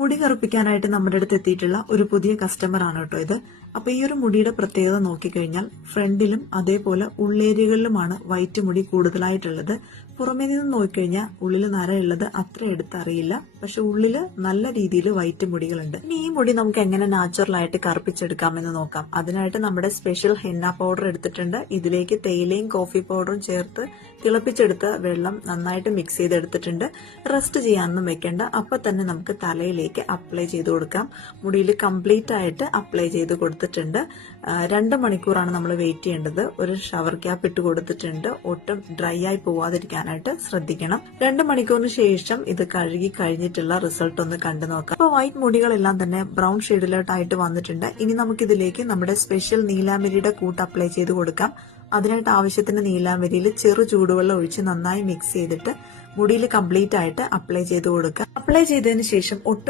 മുടി കറുപ്പിക്കാനായിട്ട് നമ്മുടെ അടുത്ത് എത്തിയിട്ടുള്ള ഒരു പുതിയ കസ്റ്റമർ ആണ് കേട്ടോ ഇത്. അപ്പൊ ഈ ഒരു മുടിയുടെ പ്രത്യേകത നോക്കിക്കഴിഞ്ഞാൽ ഫ്രണ്ടിലും അതേപോലെ ഉള്ളേരിയകളിലുമാണ് വൈറ്റ് മുടി കൂടുതലായിട്ടുള്ളത്. പുറമേ നിന്ന് നോക്കിക്കഴിഞ്ഞാൽ ഉള്ളിൽ നരയുള്ളത് അത്ര എടുത്തറിയില്ല, പക്ഷെ ഉള്ളില് നല്ല രീതിയിൽ വൈറ്റ് മുടികളുണ്ട്. ഇനി ഈ മുടി നമുക്ക് എങ്ങനെ നാച്ചുറൽ ആയിട്ട് കറുപ്പിച്ചെടുക്കാമെന്ന് നോക്കാം. അതിനായിട്ട് നമ്മുടെ സ്പെഷ്യൽ ഹെന്ന പൗഡർ എടുത്തിട്ടുണ്ട്. ഇതിലേക്ക് തേയിലയും കോഫി പൗഡറും ചേർത്ത് തിളപ്പിച്ചെടുത്ത വെള്ളം നന്നായിട്ട് മിക്സ് ചെയ്തെടുത്തിട്ടുണ്ട്. റെസ്റ്റ് ചെയ്യാനൊന്നും വെക്കേണ്ട, അപ്പൊ തന്നെ നമുക്ക് തലയിലേക്ക് അപ്ലൈ ചെയ്ത് കൊടുക്കാം. മുടിയിൽ കംപ്ലീറ്റ് ആയിട്ട് അപ്ലൈ ചെയ്ത് കൊടുത്തിട്ടുണ്ട്. 2 മണിക്കൂറാണ് നമ്മൾ വെയിറ്റ് ചെയ്യേണ്ടത്. ഒരു ഷവർ ക്യാപ്പ് ഇട്ട് കൊടുത്തിട്ടുണ്ട്. ഒട്ടും ഡ്രൈ ആയി പോവാതിരിക്കാനായിട്ട് ശ്രദ്ധിക്കണം. 2 മണിക്കൂറിന് ശേഷം ഇത് കഴുകി കഴിഞ്ഞിട്ടുള്ള റിസൾട്ട് ഒന്ന് കണ്ടു നോക്കാം. അപ്പൊ വൈറ്റ് മുടികളെല്ലാം തന്നെ ബ്രൗൺ ഷെയ്ഡിലോട്ടായിട്ട് വന്നിട്ടുണ്ട്. ഇനി നമുക്കിതിലേക്ക് നമ്മുടെ സ്പെഷ്യൽ നീലാംബരിയുടെ കൂട്ട് അപ്ലൈ ചെയ്ത് കൊടുക്കാം. അതിനായിട്ട് ആവശ്യത്തിന് നീലാംബരിയിൽ ചെറു ചൂടുവെള്ളം ഒഴിച്ച് നന്നായി മിക്സ് ചെയ്തിട്ട് മുടിയിൽ കംപ്ലീറ്റ് ആയിട്ട് അപ്ലൈ ചെയ്ത് കൊടുക്കുക. അപ്ലൈ ചെയ്തതിന് ശേഷം ഒട്ടും